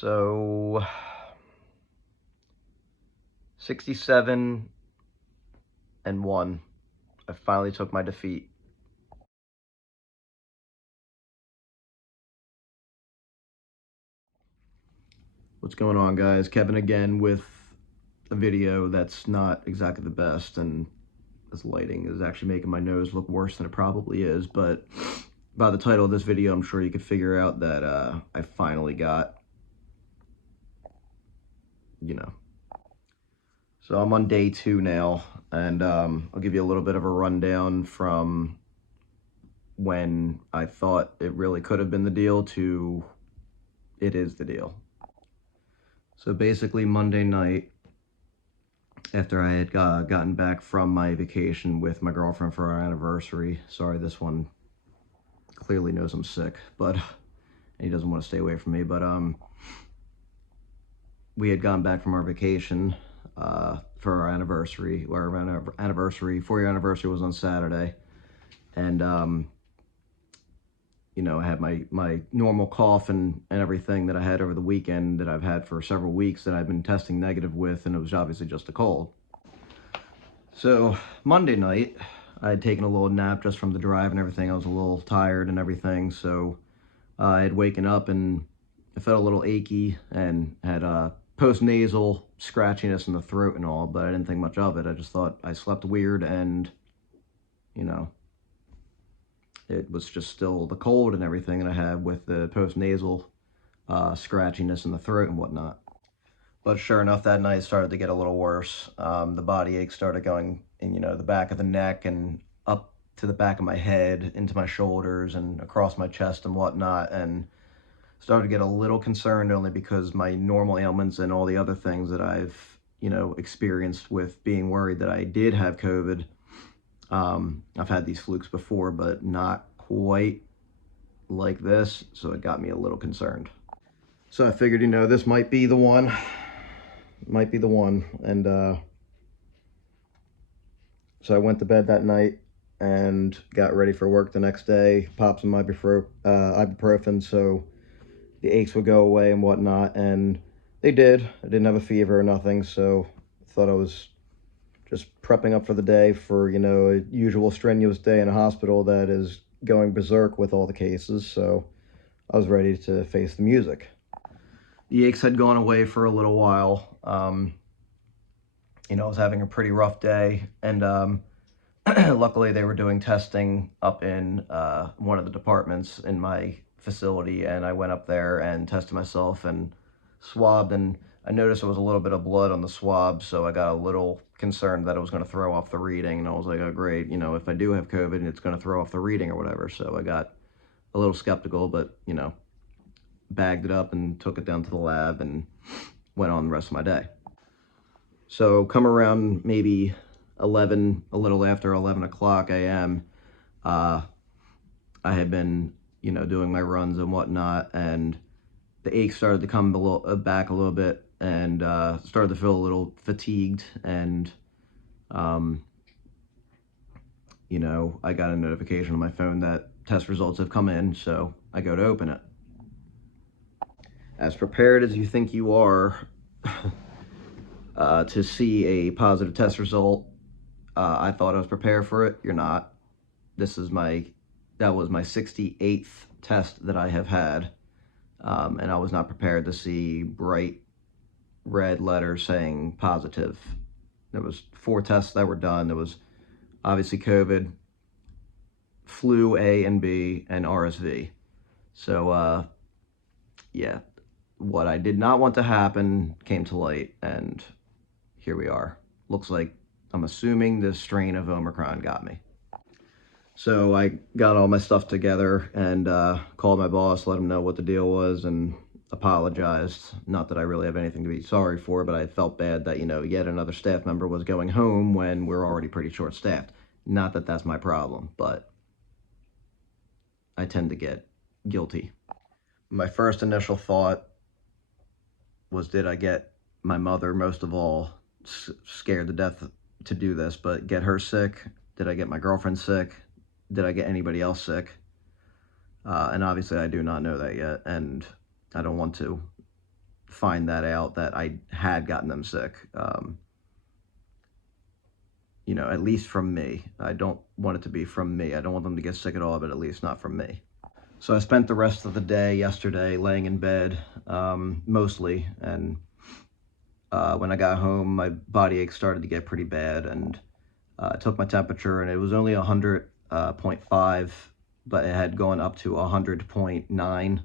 So 67-1. I finally took my defeat. What's going on, guys? Kevin again with a video that's not exactly the best, and this lighting is actually making my nose look worse than it probably is, but by the title of this video, I'm sure you could figure out that I finally got, So I'm on day 2 now, and I'll give you a little bit of a rundown from when I thought it really could have been the deal to it is the deal. So basically Monday night, after I had gotten back from my vacation with my girlfriend for our anniversary, sorry, this one clearly knows I'm sick, but he doesn't want to stay away from me, but we had gone back from our vacation for our anniversary. Our anniversary, 4-year anniversary was on Saturday, and I had my normal cough and everything that I had over the weekend that I've had for several weeks that I've been testing negative with, and it was obviously just a cold. So Monday night, I had taken a little nap just from the drive and everything. I was a little tired and everything, so I had waken up and I felt a little achy and had post-nasal scratchiness in the throat and all, but I didn't think much of it. I just thought I slept weird, and it was just still the cold and everything that I had with the post-nasal scratchiness in the throat and whatnot. But sure enough, that night started to get a little worse. The body ache started going in, the back of the neck and up to the back of my head, into my shoulders and across my chest and whatnot, and started to get a little concerned, only because my normal ailments and all the other things that I've, experienced with being worried that I did have COVID. I've had these flukes before, but not quite like this, so it got me a little concerned. So I figured, this might be the one. And so I went to bed that night and got ready for work the next day, popped some ibuprofen so the aches would go away and whatnot, and they did. I didn't have a fever or nothing, so I thought I was just prepping up for the day for, a usual strenuous day in a hospital that is going berserk with all the cases, so I was ready to face the music. The aches had gone away for a little while. I was having a pretty rough day, and luckily they were doing testing up in one of the departments in my facility, and I went up there and tested myself and swabbed, and I noticed there was a little bit of blood on the swab, so I got a little concerned that it was going to throw off the reading, and I was like, oh great, if I do have COVID, it's going to throw off the reading or whatever. So I got a little skeptical, but bagged it up and took it down to the lab and went on the rest of my day. So come around maybe a little after 11 o'clock a.m., I had been, doing my runs and whatnot, and the aches started to come back a little bit, and started to feel a little fatigued, and I got a notification on my phone that test results have come in, so I go to open it. As prepared as you think you are to see a positive test result, I thought I was prepared for it. You're not. That was my 68th test that I have had, and I was not prepared to see bright red letters saying positive. There was 4 tests that were done. There was obviously COVID, flu A and B, and RSV. So, yeah, what I did not want to happen came to light, and here we are. Looks like, I'm assuming, this strain of Omicron got me. So I got all my stuff together and called my boss, let him know what the deal was, and apologized. Not that I really have anything to be sorry for, but I felt bad that, yet another staff member was going home when we're already pretty short-staffed. Not that that's my problem, but I tend to get guilty. My first initial thought was, did I get my mother, most of all, scared to death to do this, but get her sick? Did I get my girlfriend sick? Did I get anybody else sick? And obviously I do not know that yet, and I don't want to. find that out, that I had gotten them sick. You know, at least from me. I don't want it to be from me. I don't want them to get sick at all, but at least not from me. So I spent the rest of the day yesterday laying in bed, mostly, and when I got home, my body ache started to get pretty bad, and I took my temperature, and it was only 100.5, but it had gone up to 100.9.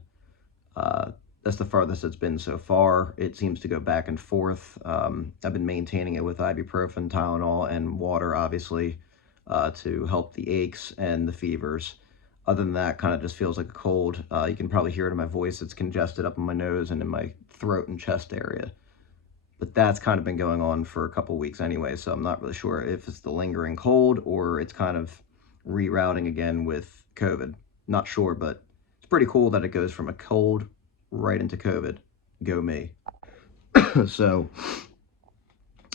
That's the farthest it's been so far. It seems to go back and forth. I've been maintaining it with ibuprofen, Tylenol, and water, obviously, to help the aches and the fevers. Other than that, kind of just feels like a cold. You can probably hear it in my voice. It's congested up in my nose and in my throat and chest area. But that's kind of been going on for a couple weeks anyway, so I'm not really sure if it's the lingering cold or it's kind of rerouting again with COVID. Not sure, but it's pretty cool that it goes from a cold right into COVID. Go me. So,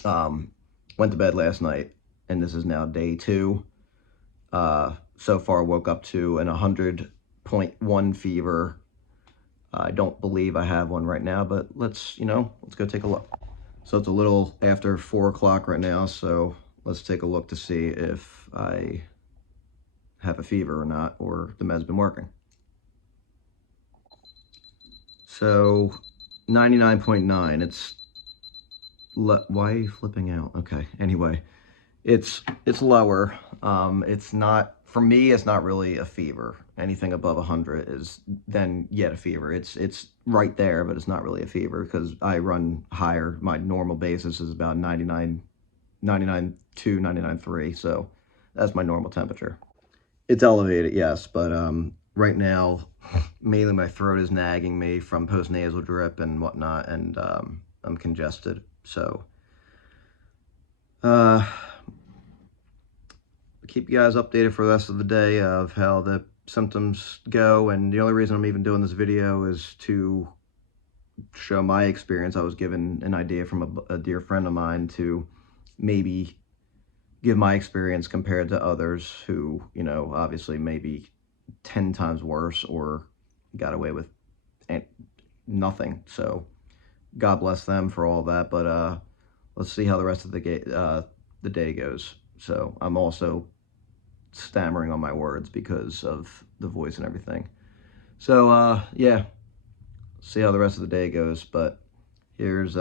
went to bed last night, and this is now day 2. So far, woke up to an 100.1 fever. I don't believe I have one right now, but let's go take a look. So it's a little after 4 o'clock right now, so let's take a look to see if I have a fever or not, or the med's been working. So 99.9, it's, why are you flipping out? Okay, anyway, it's lower. It's not, for me, it's not really a fever. Anything above 100 is then yet a fever. It's right there, but it's not really a fever because I run higher. My normal basis is about 99.2, 99.3, so that's my normal temperature. It's elevated, yes, but right now, mainly my throat is nagging me from post-nasal drip and whatnot, and I'm congested, so keep you guys updated for the rest of the day of how the symptoms go. And the only reason I'm even doing this video is to show my experience. I was given an idea from a dear friend of mine to maybe give my experience compared to others who, obviously maybe 10 times worse or got away with nothing. So God bless them for all that, but let's see how the rest of the day goes. So I'm also stammering on my words because of the voice and everything. So yeah, see how the rest of the day goes. But here's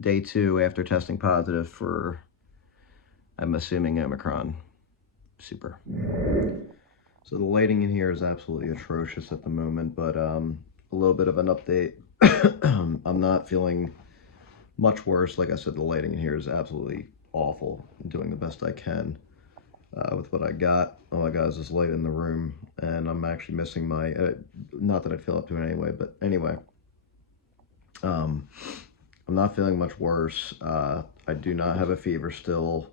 day 2 after testing positive for, I'm assuming, Omicron. Super. So the lighting in here is absolutely atrocious at the moment, but a little bit of an update. I'm not feeling much worse. Like I said, the lighting in here is absolutely awful. I'm doing the best I can with what I got. All I got is this light in the room, and I'm actually missing my, not that I'd feel up to it anyway, but anyway. I'm not feeling much worse. I do not have a fever still.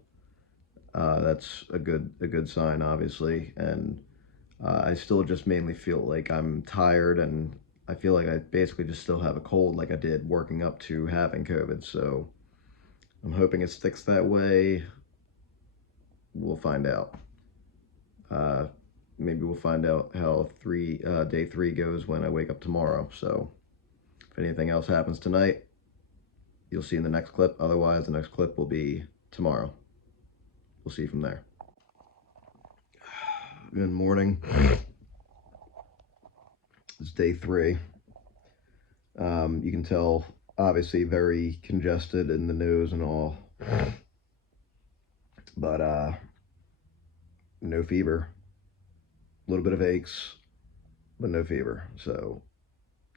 That's a good sign, obviously, and I still just mainly feel like I'm tired, and I feel like I basically just still have a cold like I did working up to having COVID, so I'm hoping it sticks that way. We'll find out. Maybe we'll find out how day 3 goes when I wake up tomorrow. So if anything else happens tonight, you'll see in the next clip. Otherwise, the next clip will be tomorrow. We'll see from there. Good morning. It's day 3. You can tell, obviously, very congested in the nose and all. But no fever. A little bit of aches, but no fever. So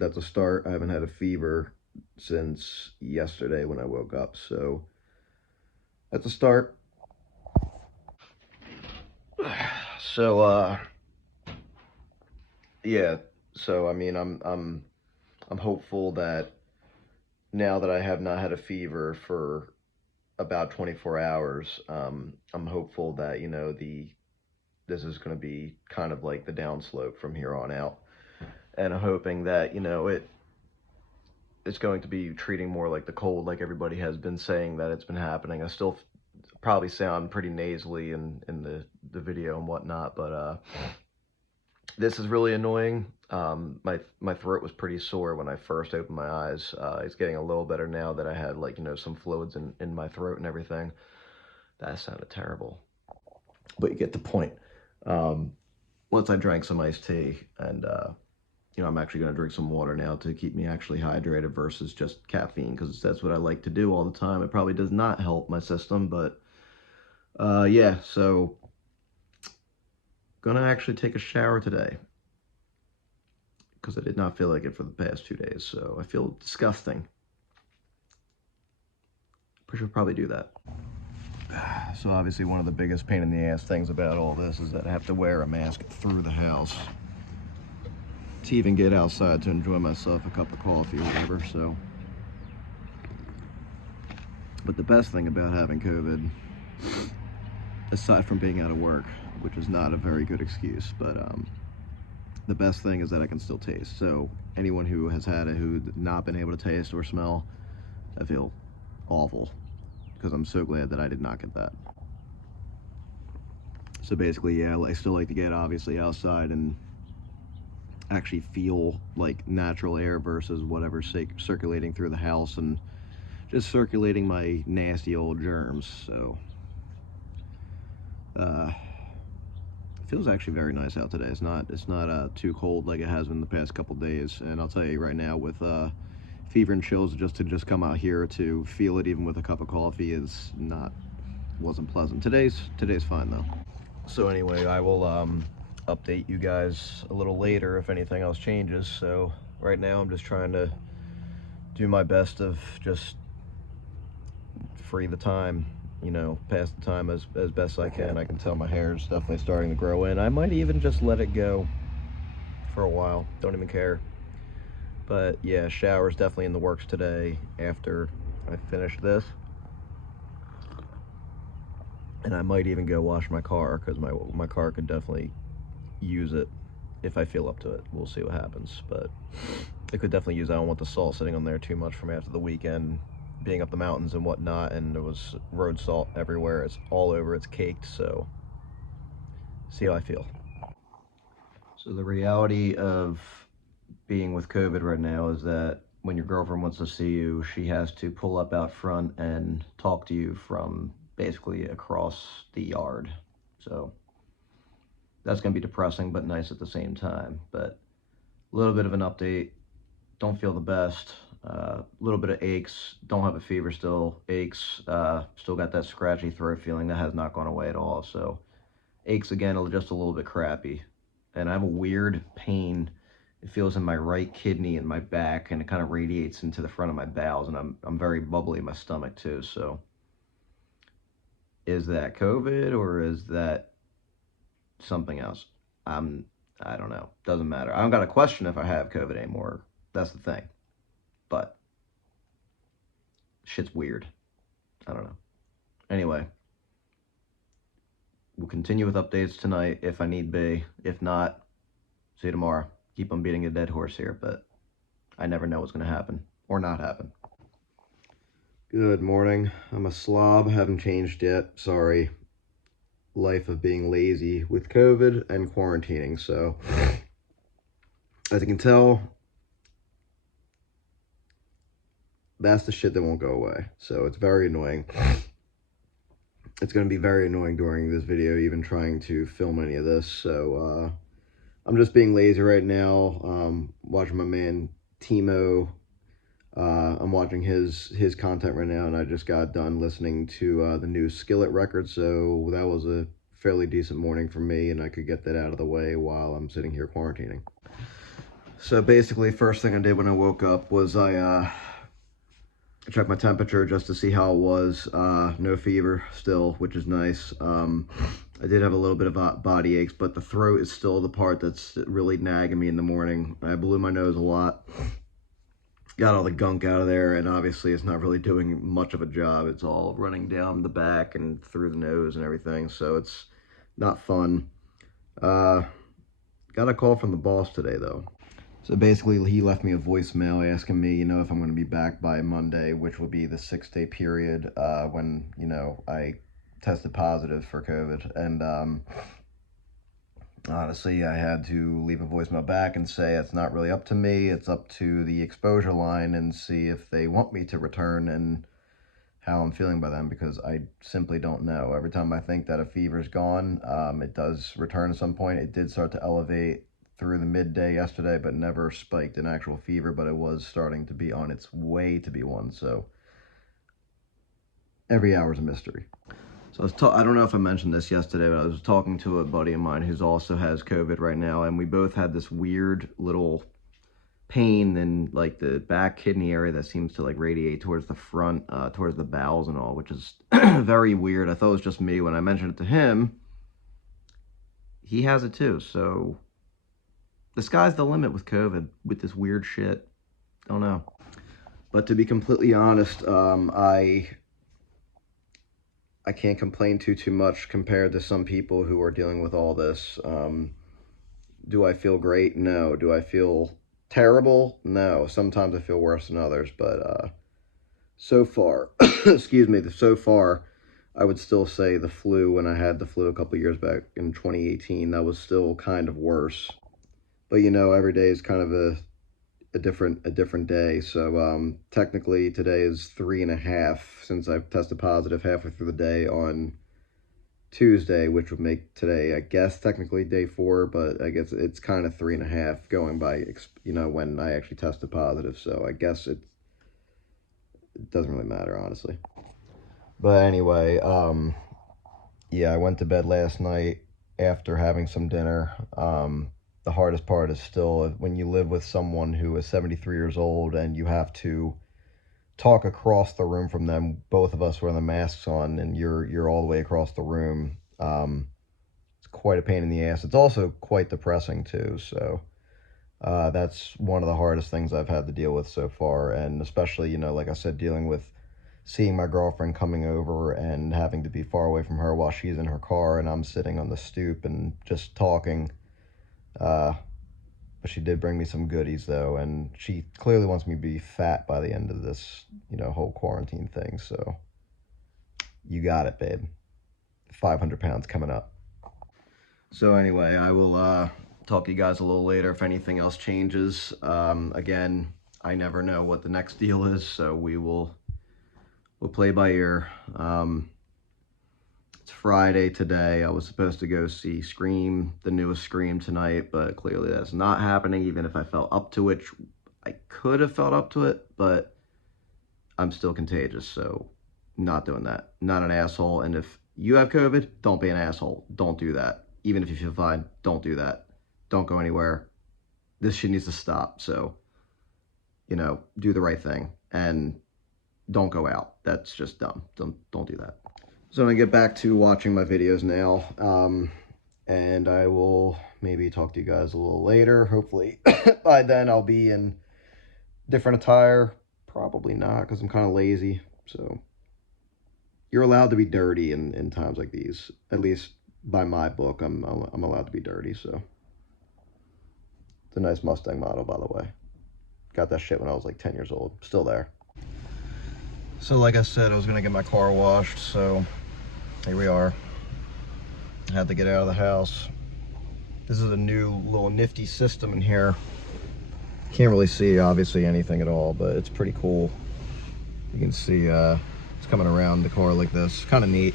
that's a start. I haven't had a fever since yesterday when I woke up. So that's a start. So yeah. So I mean, I'm hopeful that now that I have not had a fever for about 24 hours, I'm hopeful that this is going to be kind of like the downslope from here on out, and I'm hoping that it's going to be treating more like the cold, like everybody has been saying that it's been happening. I still probably sound pretty nasally in the video and whatnot, but This is really annoying. My throat was pretty sore when I first opened my eyes. It's getting a little better now that I had, like, some fluids in my throat and everything. That sounded terrible, but you get the point. Um, Once I drank some iced tea, and I'm actually going to drink some water now to keep me actually hydrated versus just caffeine, because that's what I like to do all the time. It probably does not help my system, but yeah. So gonna actually take a shower today because I did not feel like it for the past 2 days. So I feel disgusting. I should probably do that. So obviously one of the biggest pain in the ass things about all this is that I have to wear a mask through the house to even get outside to enjoy myself a cup of coffee or whatever. So, but the best thing about having COVID, aside from being out of work, which is not a very good excuse, but the best thing is that I can still taste. So anyone who has had it who's not been able to taste or smell, I feel awful, because I'm so glad that I did not get that. So basically, yeah, I still like to get obviously outside and actually feel like natural air versus whatever's circulating through the house and just circulating my nasty old germs. So it feels actually very nice out today. It's not too cold like it has been the past couple days. And I'll tell you right now, with fever and chills, just come out here to feel it even with a cup of coffee wasn't pleasant. Today's fine though. So anyway, I will update you guys a little later if anything else changes. So right now I'm just trying to do my best of just free the time, pass the time as best I can. I can tell my hair is definitely starting to grow in. I might even just let it go for a while. Don't even care. But yeah, shower's definitely in the works today after I finish this. And I might even go wash my car, because my car could definitely use it if I feel up to it. We'll see what happens. But it could definitely use it. I don't want the salt sitting on there too much from after the weekend, being up the mountains and whatnot, and there was road salt everywhere. It's all over, it's caked, so see how I feel. So the reality of being with COVID right now is that when your girlfriend wants to see you, she has to pull up out front and talk to you from basically across the yard. So that's going to be depressing but nice at the same time. But a little bit of an update. Don't feel the best. A little bit of aches. Don't have a fever still. Aches. Still got that scratchy throat feeling that has not gone away at all. So aches again, just a little bit crappy. And I have a weird pain. It feels in my right kidney and my back, and it kind of radiates into the front of my bowels, and I'm very bubbly in my stomach too. So is that COVID or is that something else? I don't know. Doesn't matter. I don't got a question if I have COVID anymore. That's the thing. But shit's weird. I don't know. Anyway, we'll continue with updates tonight if I need be. If not, see you tomorrow. Keep on beating a dead horse here, but I never know what's going to happen or not happen. Good morning. I'm a slob. Haven't changed yet. Sorry. Life of being lazy with COVID and quarantining. So, as you can tell, that's the shit that won't go away. So it's very annoying. It's going to be very annoying during this video, even trying to film any of this. So I'm just being lazy right now. Watching my man Timo. I'm watching his content right now, and I just got done listening to the new Skillet record. So that was a fairly decent morning for me, and I could get that out of the way while I'm sitting here quarantining. So basically, first thing I did when I woke up was I checked my temperature just to see how it was. No fever still, which is nice. I did have a little bit of body aches, but the throat is still the part that's really nagging me in the morning. I blew my nose a lot. Got all the gunk out of there, and obviously it's not really doing much of a job. It's all running down the back and through the nose and everything, so it's not fun. Got a call from the boss today, though. So basically, he left me a voicemail asking me, if I'm going to be back by Monday, which will be the 6-day period when, I tested positive for COVID. And Honestly, I had to leave a voicemail back and say it's not really up to me. It's up to the exposure line and see if they want me to return and how I'm feeling by then, because I simply don't know. Every time I think that a fever's gone, it does return at some point. It did start to elevate through the midday yesterday, but never spiked an actual fever, but it was starting to be on its way to be one. So every hour is a mystery. So I don't know if I mentioned this yesterday, but I was talking to a buddy of mine who also has COVID right now, and we both had this weird little pain in like the back kidney area that seems to like radiate towards the front, towards the bowels and all, which is very weird. I thought it was just me. When I mentioned it to him, he has it too. So the sky's the limit with COVID, with this weird shit. Don't know. But to be completely honest, I can't complain too much compared to some people who are dealing with all this. Do I feel great? No. Do I feel terrible? No. Sometimes I feel worse than others, but so far, excuse me, so far, I would still say the flu, when I had the flu a couple years back in 2018, that was still kind of worse. But you know, every day is kind of a different day. So technically today is 3.5 since I've tested positive halfway through the day on Tuesday, which would make today, I guess, technically day 4, but I guess it's kind of 3.5 going by, you know, when I actually tested positive. So I guess it doesn't really matter, honestly. But anyway, yeah, I went to bed last night after having some dinner. The hardest part is still when you live with someone who is 73 years old and you have to talk across the room from them. Both of us were the masks on, and you're all the way across the room. It's quite a pain in the ass. It's also quite depressing too. So that's one of the hardest things I've had to deal with so far, and especially, you know, like I said, dealing with seeing my girlfriend coming over and having to be far away from her while she's in her car and I'm sitting on the stoop and just talking. But she did bring me some goodies though, and she clearly wants me to be fat by the end of this, you know, whole quarantine thing. So you got it, babe. 500 pounds coming up. So anyway, I will talk to you guys a little later if anything else changes. Again, I never know what the next deal is, so we'll play by ear. It's Friday today. I was supposed to go see Scream, the newest Scream tonight, but clearly that's not happening. Even if I felt up to it, I could have felt up to it, but I'm still contagious, so not doing that. Not an asshole. And if you have COVID, don't be an asshole. Don't do that. Even if you feel fine, don't do that. Don't go anywhere. This shit needs to stop. So, you know, do the right thing and don't go out. That's just dumb. Don't do that. So I'm gonna get back to watching my videos now, and I will maybe talk to you guys a little later. Hopefully by then I'll be in different attire. Probably not, because I'm kind of lazy. So you're allowed to be dirty in times like these. At least by my book, I'm allowed to be dirty. So it's a nice Mustang model, by the way. Got that shit when I was like 10 years old. Still there. So like I said, I was gonna get my car washed, so here we are. I had to get out of the house. This is a new little nifty system in here. Can't really see obviously anything at all, but it's pretty cool. You can see it's coming around the car like this. Kind of neat.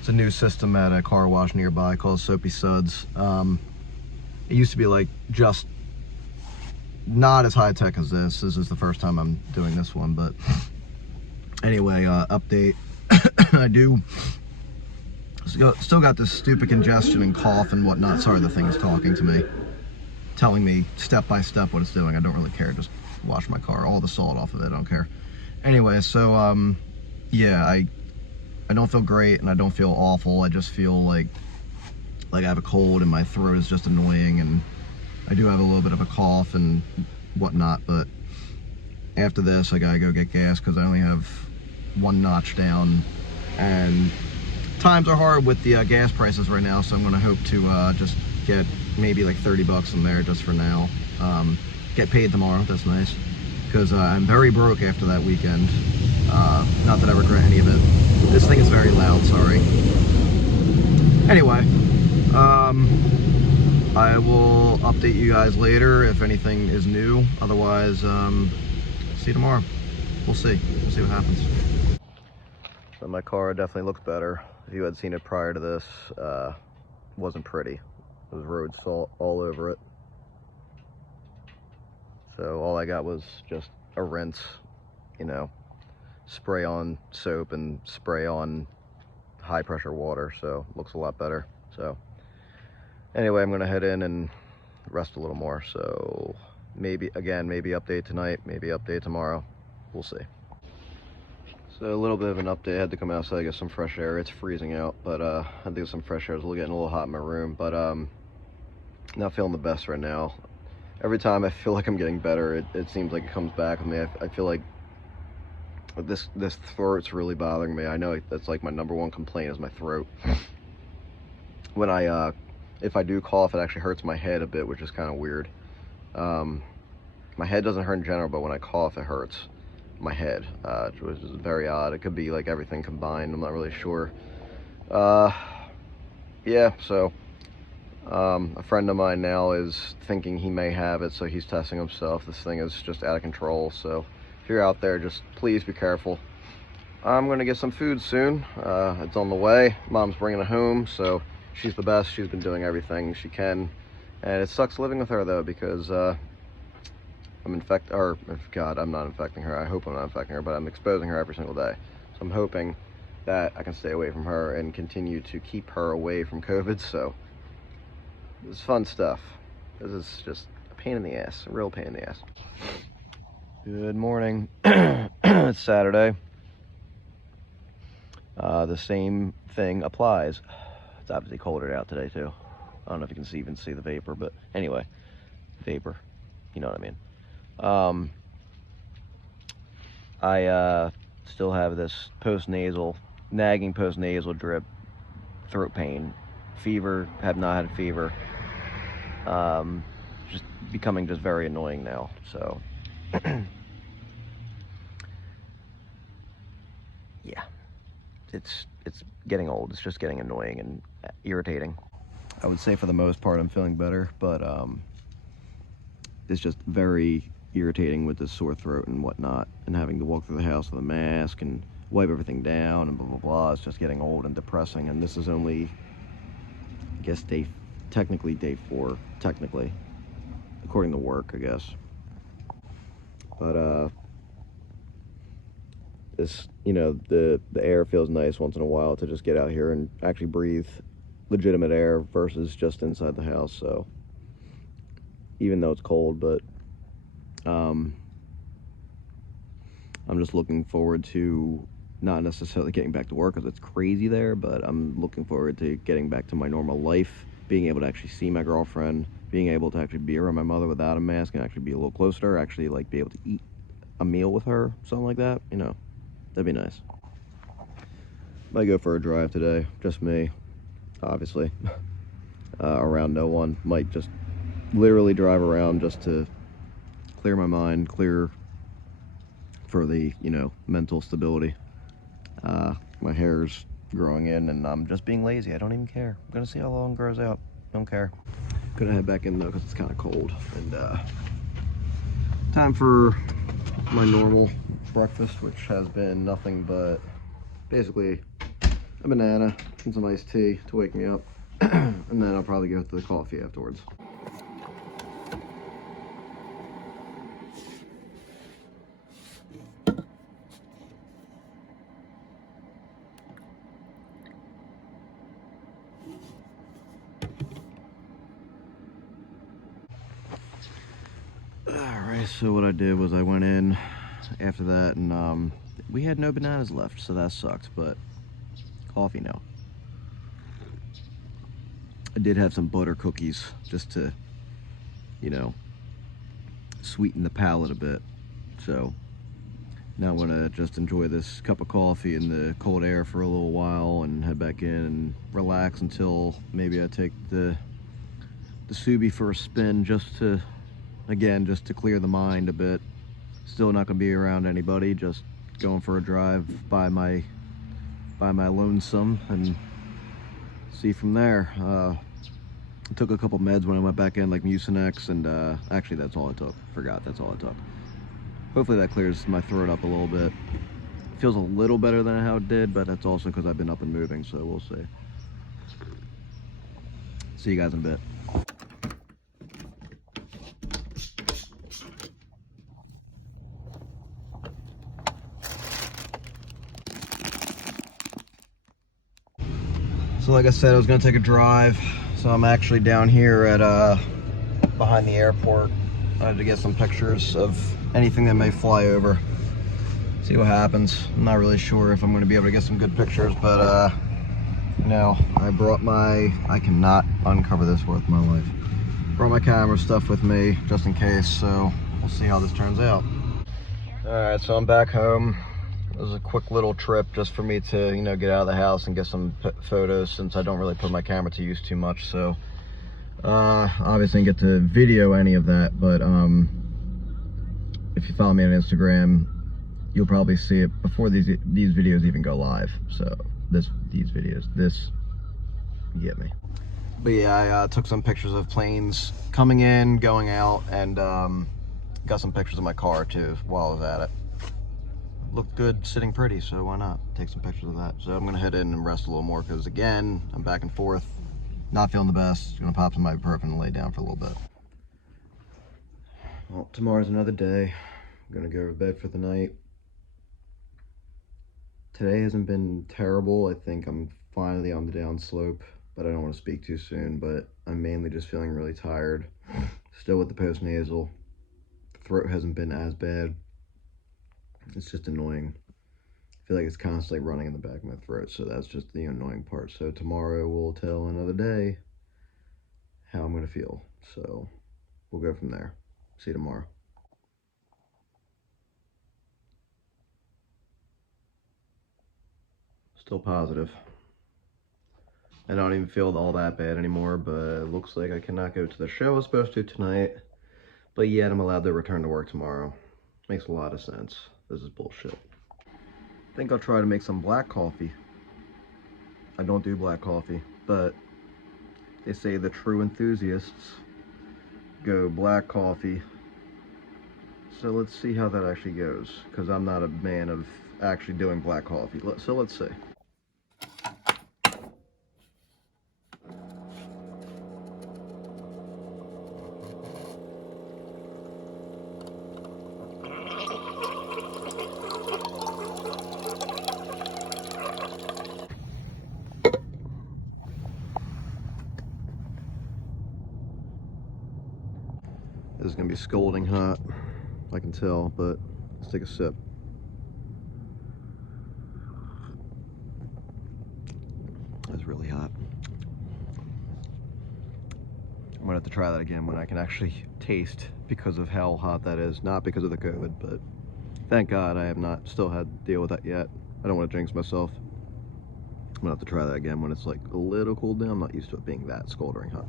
It's a new system at a car wash nearby called Soapy Suds. It used to be like just not as high tech as this. This is the first time I'm doing this one, but anyway, update. I do still got this stupid congestion and cough and whatnot. Sorry, the thing is talking to me, telling me step by step what it's doing. I don't really care. Just wash my car, all the salt off of it. I don't care. Anyway, so yeah, I don't feel great and I don't feel awful. I just feel like I have a cold and my throat is just annoying, and I do have a little bit of a cough and whatnot. But after this, I gotta go get gas because I only have one notch down, and times are hard with the gas prices right now, so I'm gonna hope to just get maybe like 30 bucks in there just for now. Get paid tomorrow. That's nice, because I'm very broke after that weekend. Not that I regret any of it. This thing is very loud, sorry. Anyway, I will update you guys later if anything is new. Otherwise, see you tomorrow. We'll see what happens. So my car definitely looks better. If you had seen it prior to this, wasn't pretty. There was road salt all over it. So all I got was just a rinse, you know, spray on soap and spray on high pressure water, so it looks a lot better. So anyway, I'm gonna head in and rest a little more. So maybe update tonight, maybe update tomorrow. We'll see. So a little bit of an update. I had to come outside, get some fresh air. It's freezing out, but I had to get some fresh air. It's getting a little hot in my room, but not feeling the best right now. Every time I feel like I'm getting better, it seems like it comes back with me. I feel like this throat's really bothering me. I know that's like my number one complaint is my throat. When if I do cough, it actually hurts my head a bit, which is kind of weird. My head doesn't hurt in general, but when I cough, it hurts my head, which is very odd. It could be like everything combined. I'm not really sure. Yeah, so a friend of mine now is thinking he may have it, so he's testing himself. This thing is just out of control, so if you're out there, just please be careful. I'm gonna get some food soon. It's on the way. Mom's bringing it home, so she's the best. She's been doing everything she can, and it sucks living with her though, because I'm not infecting her. I hope I'm not infecting her, but I'm exposing her every single day. So I'm hoping that I can stay away from her and continue to keep her away from COVID. So this is fun stuff. This is just a pain in the ass, a real pain in the ass. Good morning. It's Saturday. The same thing applies. It's obviously colder out today too. I don't know if you can even see the vapor, but anyway, vapor. You know what I mean. I still have this nagging post-nasal drip, throat pain, fever. Have not had fever. Just becoming just very annoying now. So, yeah, it's getting old. It's just getting annoying and irritating. I would say for the most part I'm feeling better, but it's just very irritating with the sore throat and whatnot, and having to walk through the house with a mask and wipe everything down and blah blah blah. It's just getting old and depressing, and this is only, I guess, technically day 4, technically, according to work, I guess. But this, you know, the air feels nice once in a while to just get out here and actually breathe legitimate air versus just inside the house. So even though it's cold, but I'm just looking forward to not necessarily getting back to work because it's crazy there, but I'm looking forward to getting back to my normal life, being able to actually see my girlfriend, being able to actually be around my mother without a mask and actually be a little closer to her, actually like be able to eat a meal with her, something like that, you know, that'd be nice. Might go for a drive today, just me, obviously, around no one. Might just literally drive around just to clear my mind, clear for the, you know, mental stability. My hair's growing in and I'm just being lazy. I don't even care. I'm gonna see how long it grows out. Don't care. Gonna head back in though because it's kind of cold, and time for my normal breakfast, which has been nothing but basically a banana and some iced tea to wake me up, and then I'll probably go to the coffee afterwards. Alright, so what I did was I went in after that, and we had no bananas left, so that sucked, but coffee now. I did have some butter cookies just to, you know, sweeten the palate a bit. So now I'm gonna just enjoy this cup of coffee in the cold air for a little while and head back in and relax until maybe I take the Subi for a spin, just to clear the mind a bit. Still not gonna be around anybody, just going for a drive by my lonesome and see from there. Took a couple meds when I went back in, like Mucinex, and actually that's all I took. Forgot, that's all I took. Hopefully that clears my throat up a little bit. It feels a little better than how it did, but that's also because I've been up and moving, so we'll see. See you guys in a bit. So like I said, I was gonna take a drive. So I'm actually down here at behind the airport. I had to get some pictures of anything that may fly over. See what happens. I'm not really sure if I'm gonna be able to get some good pictures, but you know, I brought my, I cannot uncover this worth my life. Brought my camera stuff with me just in case, so we'll see how this turns out. Alright, so I'm back home. It was a quick little trip just for me to, you know, get out of the house and get some photos, since I don't really put my camera to use too much. So obviously didn't get to video any of that, but if you follow me on Instagram, you'll probably see it before these videos even go live. So you get me. But yeah, I took some pictures of planes coming in, going out, and got some pictures of my car too while I was at it. Looked good, sitting pretty, so why not take some pictures of that. So I'm gonna head in and rest a little more, because again, I'm back and forth, not feeling the best. Gonna pop some ibuprofen and lay down for a little bit. Well, tomorrow's another day. I'm gonna go to bed for the night. Today hasn't been terrible. I think I'm finally on the down slope, but I don't want to speak too soon. But I'm mainly just feeling really tired. Still with the post-nasal. The throat hasn't been as bad. It's just annoying. I feel like it's constantly running in the back of my throat, so that's just the annoying part. So tomorrow will tell another day how I'm going to feel. So we'll go from there. See you tomorrow. Still positive. I don't even feel all that bad anymore, but it looks like I cannot go to the show I was supposed to tonight, but yet I'm allowed to return to work tomorrow. Makes a lot of sense. This is bullshit. I think I'll try to make some black coffee. I don't do black coffee, but they say the true enthusiasts go black coffee. So let's see how that actually goes, because I'm not a man of actually doing black coffee. So let's see. This is gonna be scalding hot, I can tell, but let's take a sip. That's really hot. I'm gonna have to try that again when I can actually taste, because of how hot that is. Not because of the COVID, but thank God I have not still had to deal with that yet. I don't want to jinx myself. I'm gonna have to try that again when it's like a little cooled down. I'm not used to it being that scalding hot.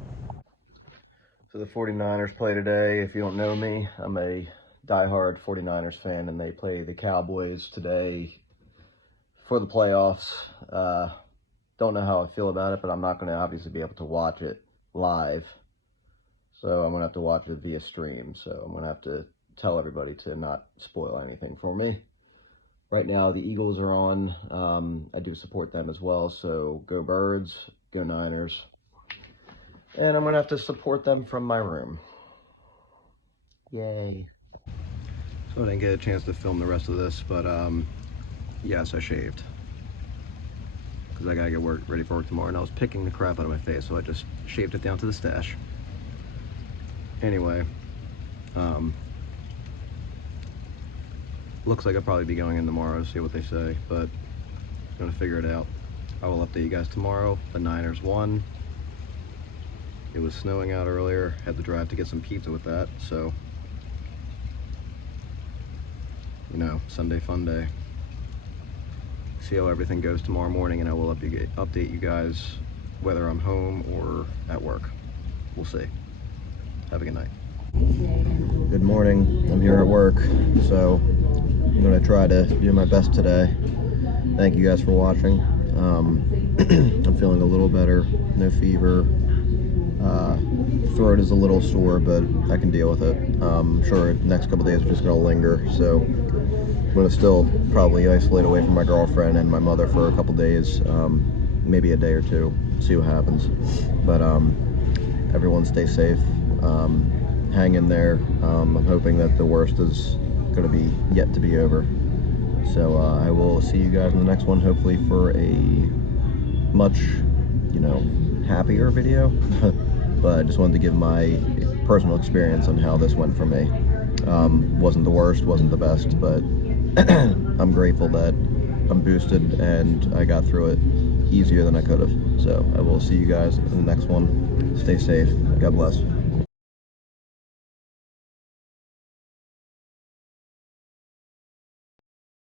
So the 49ers play today. If you don't know me, I'm a diehard 49ers fan, and they play the Cowboys today for the playoffs. Don't know how I feel about it, but I'm not going to obviously be able to watch it live. So I'm going to have to watch it via stream. So I'm going to have to tell everybody to not spoil anything for me. Right now, the Eagles are on. I do support them as well. So go Birds, go Niners. And I'm going to have to support them from my room. Yay. So I didn't get a chance to film the rest of this, but yes, I shaved. Because I got to get ready for work tomorrow, and I was picking the crap out of my face, so I just shaved it down to the stash. Anyway, looks like I'll probably be going in tomorrow to see what they say, but I'm going to figure it out. I will update you guys tomorrow. The Niners won. It was snowing out earlier, had to drive to get some pizza with that, so, you know, Sunday fun day. See how everything goes tomorrow morning, and I will update you guys whether I'm home or at work. We'll see. Have a good night. Good morning. I'm here at work, so I'm going to try to do my best today. Thank you guys for watching. I'm feeling a little better, no fever. Throat is a little sore, but I can deal with it. I'm sure the next couple days are just going to linger, so I'm going to still probably isolate away from my girlfriend and my mother for a couple days, maybe a day or two, see what happens. But everyone stay safe, hang in there. I'm hoping that the worst is going to be yet to be over. So I will see you guys in the next one, hopefully for a much, happier video. But I just wanted to give my personal experience on how this went for me. Wasn't the worst, wasn't the best, but I'm grateful that I'm boosted and I got through it easier than I could have. So I will see you guys in the next one. Stay safe. God bless.